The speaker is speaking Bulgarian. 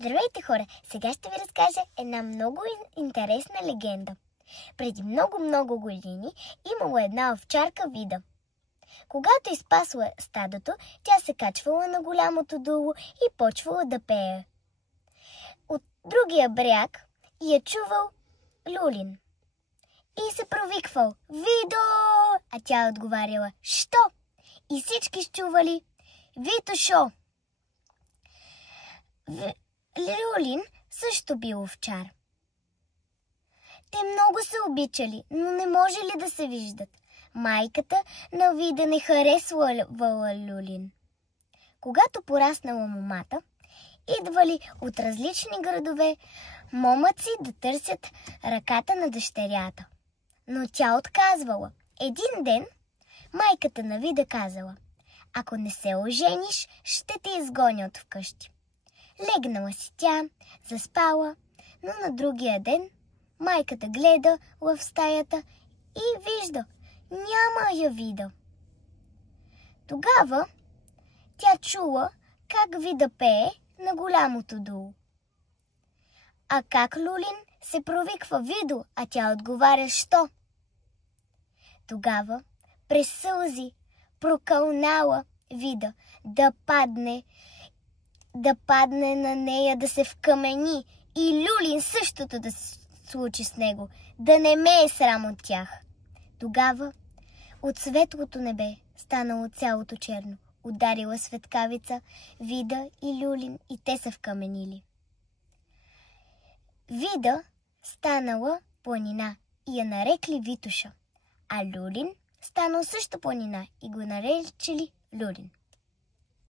Здравейте, хора! Сега ще ви разкажа една много интересна легенда. Преди много години имало една овчарка Вида. Когато изпасла стадото, тя се качвала на голямото дуло и почвала да пее. От другия бряг я чувал Люлин и се провиквал: "Видо!" А тя отговаряла: "Що?" И всички счували: "Витошо!" Люлин също бил овчар. Те много се обичали, но не можели да се виждат. Майката на Вида не харесвала Люлин. Когато пораснала момата, идвали от различни градове момъци да търсят ръката на дъщерята. Но тя отказвала. Един ден майката на Вида казала: "Ако не се ожениш, ще те изгоня от вкъщи." Легнала си тя, заспала, но на другия ден майката гледа в стаята и вижда, няма я Вида. Тогава тя чула как Вида пее на голямото дуло. А как Люлин се провиква: "Видо!" А тя отговаря: "Що?" Тогава през сълзи прокълнала Вида да падне на нея, да се вкамени и Люлин същото да се случи с него, да не ме е срам от тях. Тогава от светлото небе станало цялото черно. Ударила светкавица Вида и Люлин и те се вкаменили. Вида станала планина и я нарекли Витоша, а Люлин станал също планина и го наречели Люлин.